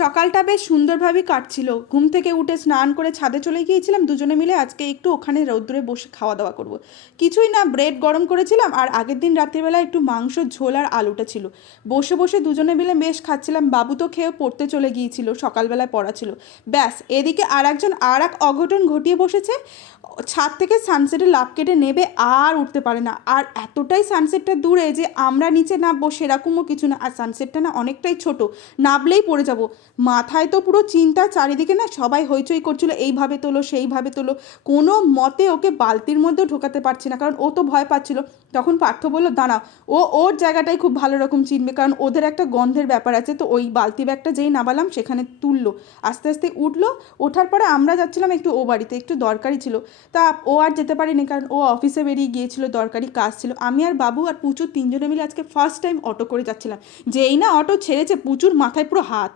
সকালটা বেশ সুন্দরভাবেই কাটছিল। ঘুম থেকে উঠে স্নান করে ছাদে চলে গিয়েছিলাম দুজনে মিলে আজকে একটু ওখানে রৌদ্রে বসে খাওয়া দাওয়া করব। কিছুই না, ব্রেড গরম করেছিলাম আর আগের দিন রাত্রিবেলা একটু মাংস ঝোল আর আলুটা ছিল। বসে বসে দুজনে মিলে বেশ খাচ্ছিলাম। বাবু তো খেয়ে পড়তে চলে গিয়েছিল, সকালবেলায় পড়া ছিল। ব্যাস, এদিকে আর একজন আর এক অঘটন ঘটিয়ে বসেছে। ছাদ থেকে সানসেটে লাফ কেটে নেবে আর উঠতে পারে না। আর এতটাই সানসেটটা দূরে যে আমরা নিচে নামবো সেরকমও কিছু না। আর সানসেটটা না অনেকটাই ছোট, নামলেই পড়ে যাব। মাথায় তো পুরো চিন্তা, চারিদিকে না সবাই হইচই করছিল, এইভাবে তোলো সেইভাবে তোলো। কোনো মতে ওকে বালতির মধ্যেও ঢোকাতে পারছি না, কারণ ও তো ভয় পাচ্ছিল। তখন পার্থ বললো দাঁড়াও, ও ওর জায়গাটাই খুব ভালো রকম চিনবে, কারণ ওদের একটা গন্ধের ব্যাপার আছে। তো ওই বালতি ব্যাগটা যেই নামালাম সেখানে তুললো, আস্তে আস্তে উঠলো। ওঠার পরে আমরা যাচ্ছিলাম একটু ও বাড়িতে, একটু দরকারি ছিল। তা ও আর যেতে পারিনি, কারণ ও অফিসে বেরিয়ে গিয়েছিল, দরকারি কাজ ছিল। আমি আর বাবু আর পুচু তিনজনে মিলে আজকে ফার্স্ট টাইম অটো করে যাচ্ছিলাম। যেই না অটো ছেড়েছে, পুচুর মাথায় পুরো হাত।